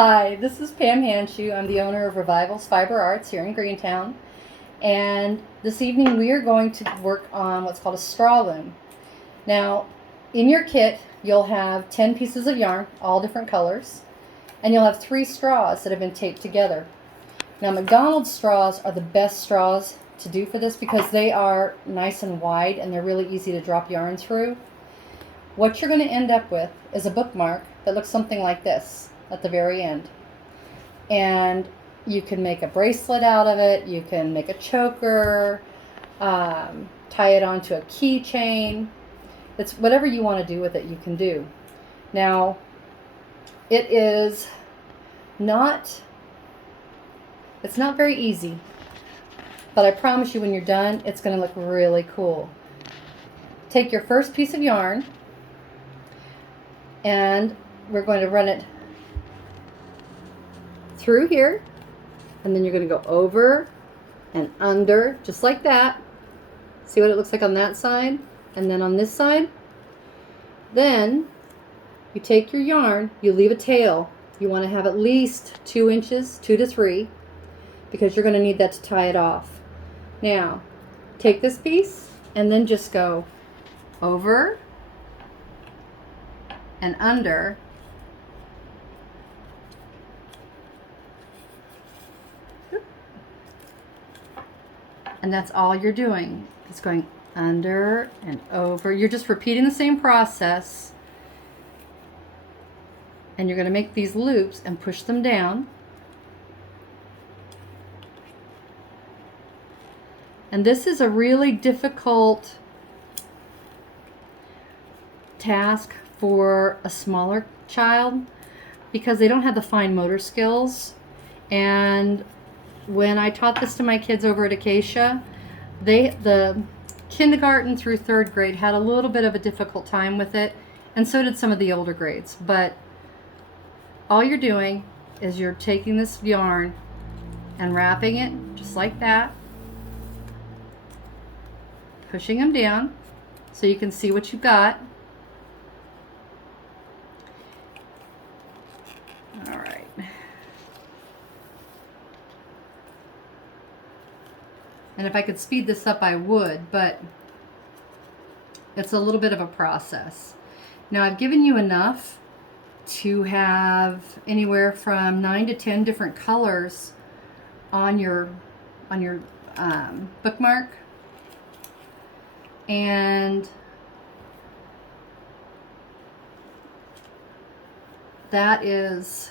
Hi, this is Pam Henshew. I'm the owner of Revival's Fiber Arts here in Greentown. And this evening we are going to work on what's called a straw loom. Now, in your kit, you'll have 10 pieces of yarn, all different colors, and you'll have 3 straws that have been taped together. Now, McDonald's straws are the best straws to do for this because they are nice and wide and they're really easy to drop yarn through. What you're going to end up with is a bookmark that looks something like this at the very end. And you can make a bracelet out of it, you can make a choker, tie it onto a keychain. It's whatever you want to do with it, you can do. Now, it is not, it's not very easy, but I promise you when you're done, it's going to look really cool. Take your first piece of yarn, and we're going to run it through here, and then you're going to go over and under, just like that. See what it looks like on that side? And then on this side. Then you take your yarn, you leave a tail. You want to have at least 2 inches, 2 to 3, because you're going to need that to tie it off. Now, take this piece and then just go over and under. And that's all you're doing. It's going under and over. You're just repeating the same process. And you're going to make these loops and push them down. And this is a really difficult task for a smaller child because they don't have the fine motor skills. And when I taught this to my kids over at Acacia, the kindergarten through 3rd grade had a little bit of a difficult time with it, and so did some of the older grades. But all you're doing is you're taking this yarn and wrapping it just like that, pushing them down so you can see what you've got. All right. And if I could speed this up, I would, but it's a little bit of a process. Now, I've given you enough to have anywhere from 9 to 10 different colors on your bookmark. And that is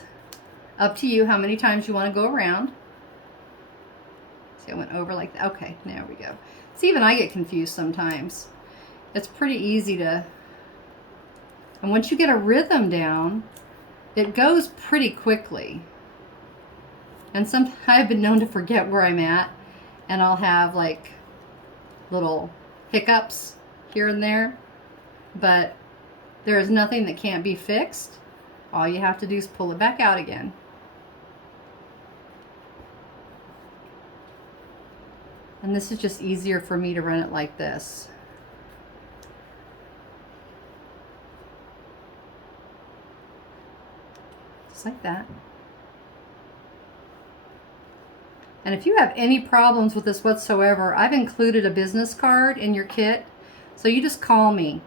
up to you how many times you want to go around. I went over like that. Okay, there we go. See, even I get confused sometimes. It's pretty easy to, and once you get a rhythm down, it goes pretty quickly. And sometimes I've been known to forget where I'm at, and I'll have like little hiccups here and there, but there is nothing that can't be fixed. All you have to do is pull it back out again. And this is just easier for me to run it like this. Just like that. And if you have any problems with this whatsoever, I've included a business card in your kit. So you just call me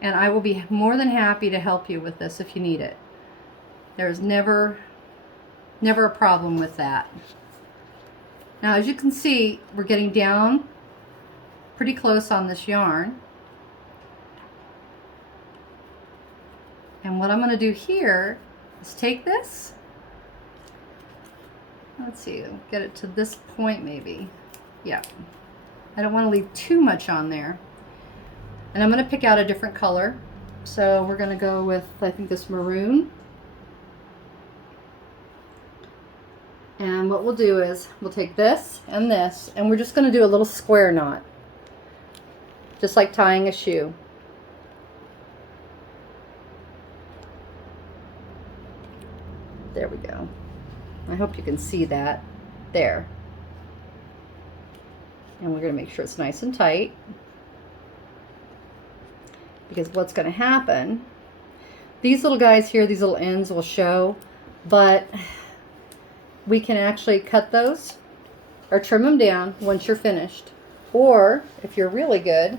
and I will be more than happy to help you with this if you need it. There's never a problem with that. Now, as you can see, we're getting down pretty close on this yarn. And what I'm going to do here is take this. Let's see, get it to this point maybe. Yeah. I don't want to leave too much on there. And I'm going to pick out a different color. So we're going to go with, I think, this maroon. And what we'll do is we'll take this, and we're just going to do a little square knot. Just like tying a shoe. There we go. I hope you can see that. There. And we're going to make sure it's nice and tight. Because what's going to happen, these little guys here, these little ends will show, But we can actually cut those or trim them down once you're finished. Or if you're really good,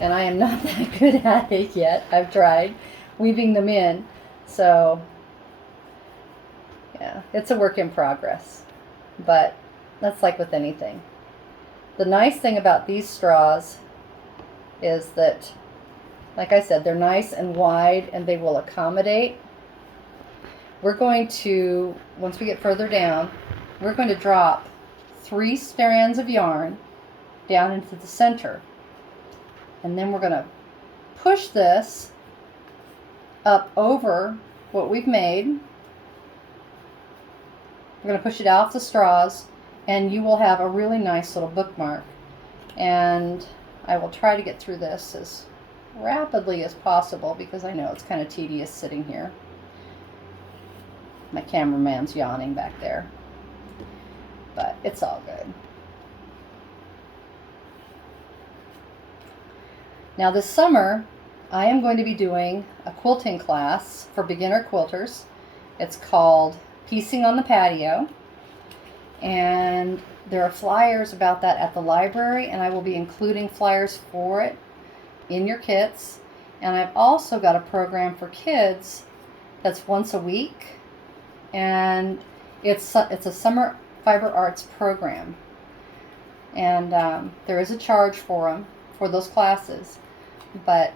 and I am not that good at it yet, I've tried weaving them in. So yeah, it's a work in progress. But that's like with anything. The nice thing about these straws is that, like I said, they're nice and wide and they will accommodate. We're going to, once we get further down, we're going to drop 3 strands of yarn down into the center. And then we're going to push this up over what we've made. We're going to push it off the straws, and you will have a really nice little bookmark. And I will try to get through this as rapidly as possible because I know it's kind of tedious sitting here. My cameraman's yawning back there, but it's all good. Now this summer, I am going to be doing a quilting class for beginner quilters. It's called Piecing on the Patio, and there are flyers about that at the library, and I will be including flyers for it in your kits. And I've also got a program for kids that's once a week, and it's a summer fiber arts program, and there is a charge for them for those classes, but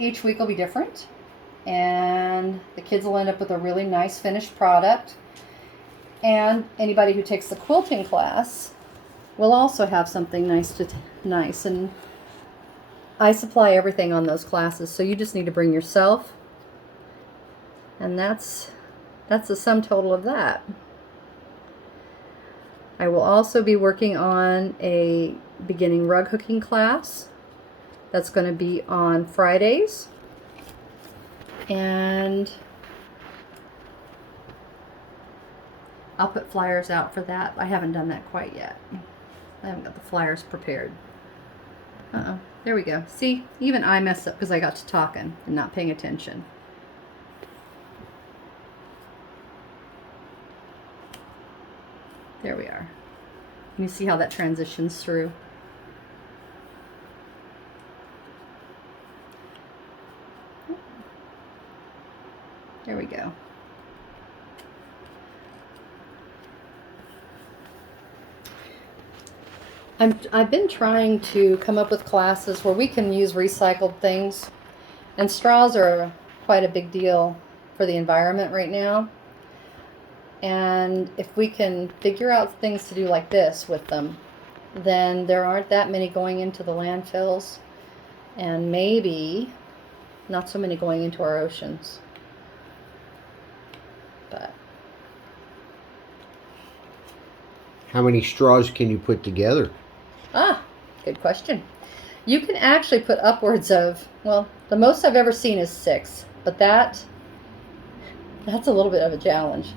each week will be different, and the kids will end up with a really nice finished product. And anybody who takes the quilting class will also have something nice, and I supply everything on those classes, so you just need to bring yourself, and that's the sum total of that. I will also be working on a beginning rug hooking class that's going to be on Fridays, and I'll put flyers out for that. I haven't done that quite yet. I haven't got the flyers prepared. There we go. See, even I messed up because I got to talking and not paying attention. There we are. You see how that transitions through. There we go. I've been trying to come up with classes where we can use recycled things, and straws are quite a big deal for the environment right now. And if we can figure out things to do like this with them, then there aren't that many going into the landfills, and maybe not so many going into our oceans. But how many straws can you put together? Good question. You can actually put upwards of, well, the most I've ever seen is 6, but that's a little bit of a challenge,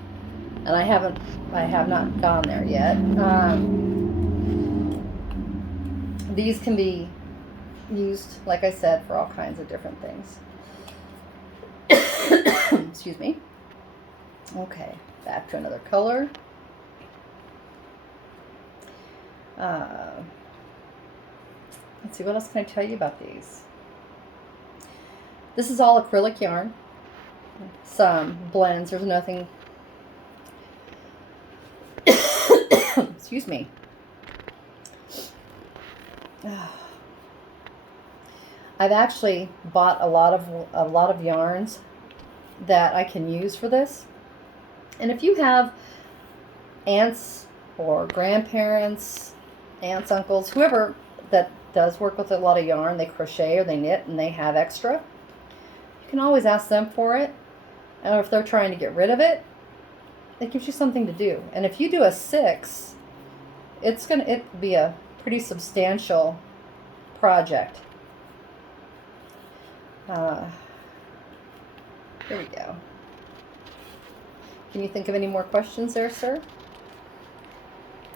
and I have not gone there yet. These can be used, like I said, for all kinds of different things. Excuse me. Okay, back to another color. Let's see, what else can I tell you about these? This is all acrylic yarn. Some blends, there's nothing. Excuse me. I've actually bought a lot of yarns that I can use for this. And if you have aunts or grandparents, aunts, uncles, whoever that does work with a lot of yarn, they crochet or they knit and they have extra, you can always ask them for it. Or if they're trying to get rid of it, it gives you something to do. And if you do a 6, it'll be a pretty substantial project. There we go. Can you think of any more questions there, sir?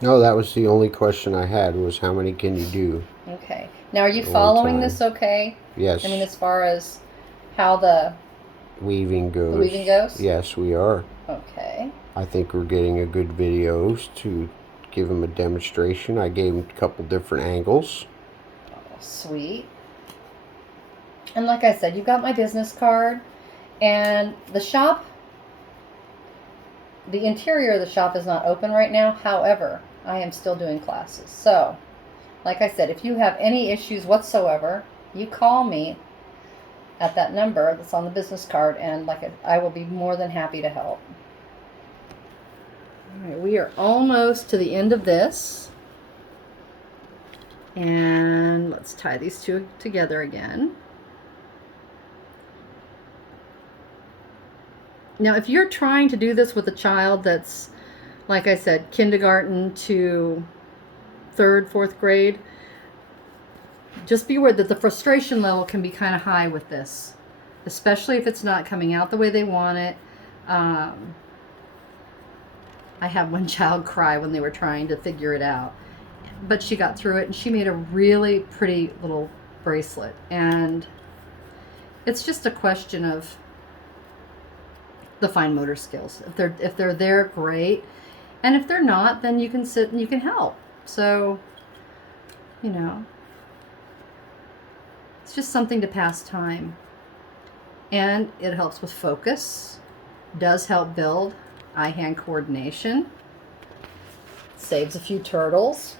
No, that was the only question I had, was how many can you do? Okay. Now, are you following this okay? Yes. I mean, as far as how the weaving goes. The weaving goes? Yes, we are. Okay. I think we're getting a good videos to give them a demonstration. I gave them a couple different angles. Oh, sweet. And like I said, you got my business card. And the shop, the interior of the shop is not open right now. However, I am still doing classes. So, like I said, if you have any issues whatsoever, you call me at that number that's on the business card, and I will be more than happy to help. All right, we are almost to the end of this. And let's tie these two together again. Now, if you're trying to do this with a child that's, like I said, kindergarten to 3rd, 4th grade, just be aware that the frustration level can be kind of high with this, especially if it's not coming out the way they want it. I had one child cry when they were trying to figure it out, but she got through it, and she made a really pretty little bracelet. And it's just a question of the fine motor skills. If they're there, great. And if they're not, then you can sit and you can help. So, you know, it's just something to pass time. And it helps with focus, does help build eye-hand coordination, saves a few turtles,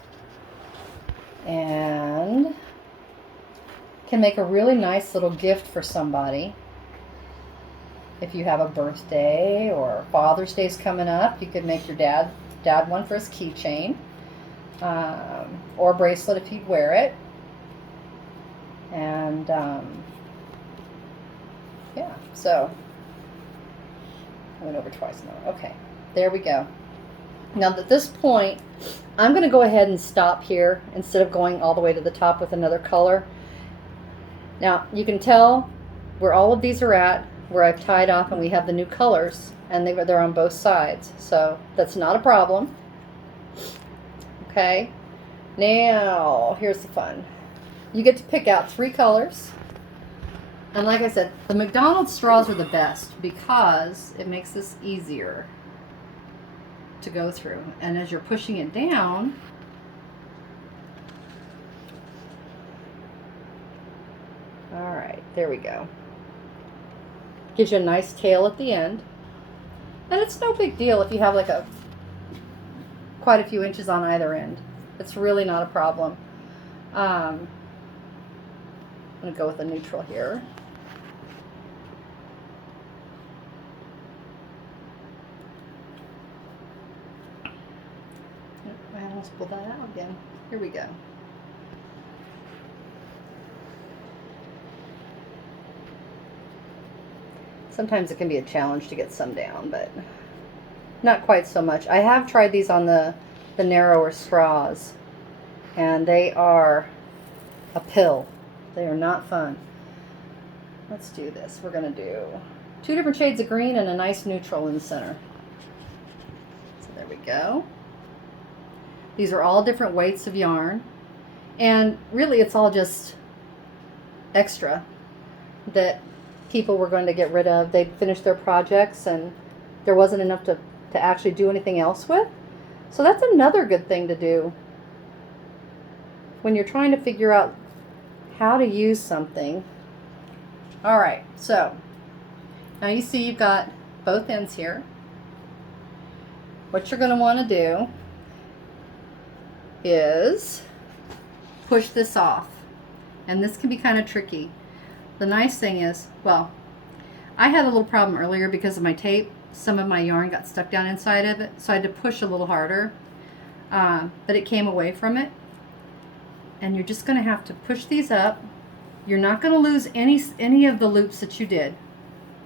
and can make a really nice little gift for somebody. If you have a birthday or Father's Day's coming up, you could make your dad one for his keychain, or a bracelet if he'd wear it. And yeah, so I went over twice now. Okay, there we go. Now at this point, I'm going to go ahead and stop here instead of going all the way to the top with another color. Now you can tell where all of these are at, where I've tied off, and we have the new colors, and they're on both sides, so that's not a problem. Okay, now here's the fun. You get to pick out 3 colors, and like I said, the McDonald's straws are the best because it makes this easier to go through. And as you're pushing it down, all right, there we go. Gives you a nice tail at the end. And it's no big deal if you have like quite a few inches on either end. It's really not a problem. I'm going to go with a neutral here. I almost pulled that out again. Here we go. Sometimes it can be a challenge to get some down, but not quite so much. I have tried these on the narrower straws, and they are a pill. They are not fun. Let's do this. We're going to do 2 different shades of green and a nice neutral in the center. So there we go. These are all different weights of yarn, and really it's all just extra that people were going to get rid of. They'd finished their projects and there wasn't enough to actually do anything else with. So that's another good thing to do when you're trying to figure out how to use something. All right, so now you see you've got both ends here. What you're going to want to do is push this off, and this can be kind of tricky. The nice thing is, well, I had a little problem earlier because of my tape. Some of my yarn got stuck down inside of it, so I had to push a little harder, but it came away from it. And you're just going to have to push these up. You're not going to lose any of the loops that you did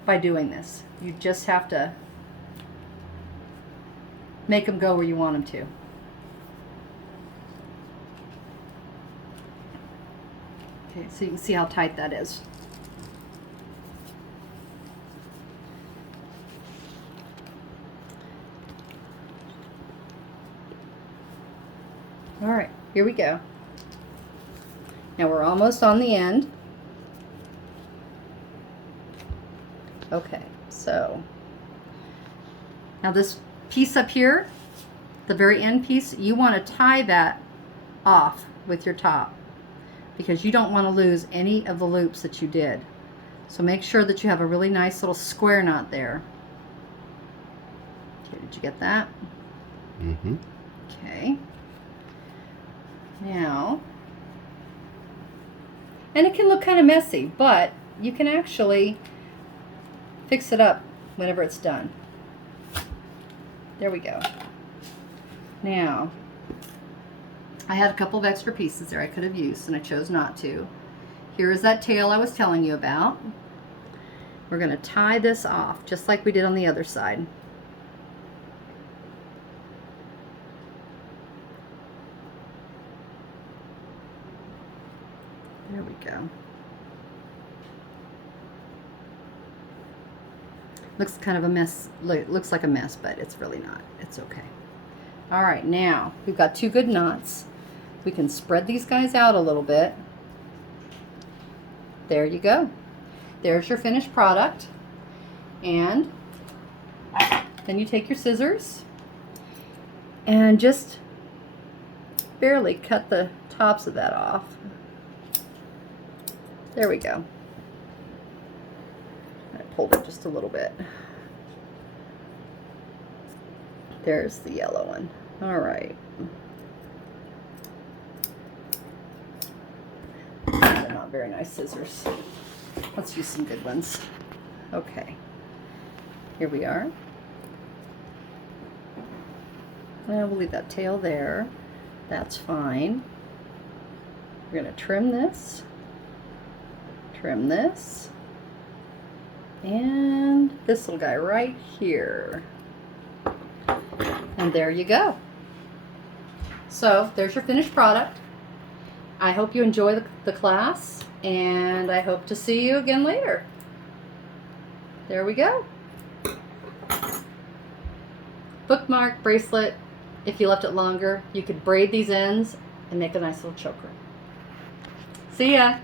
by doing this. You just have to make them go where you want them to. Okay, so you can see how tight that is. All right, here we go. Now we're almost on the end. Okay, so now this piece up here, the very end piece, you want to tie that off with your top because you don't want to lose any of the loops that you did. So make sure that you have a really nice little square knot there. Okay, did you get that? Mm-hmm. Okay. Now, and it can look kind of messy, but you can actually fix it up whenever it's done. There we go. Now, I had a couple of extra pieces there I could have used, and I chose not to. Here is that tail I was telling you about. We're going to tie this off just like we did on the other side. There we go. Looks kind of a mess. Looks like a mess, but it's really not. It's okay. All right, now we've got two good knots. We can spread these guys out a little bit. There you go. There's your finished product. And then you take your scissors and just barely cut the tops of that off. There we go. I pulled it just a little bit. There's the yellow one. All right. They're not very nice scissors. Let's use some good ones. Okay. Here we are. And we'll leave that tail there. That's fine. We're going to trim this. Trim this. And this little guy right here. And there you go. So there's your finished product. I hope you enjoy the class, and I hope to see you again later. There we go. Bookmark, bracelet. If you left it longer, you could braid these ends and make a nice little choker. See ya.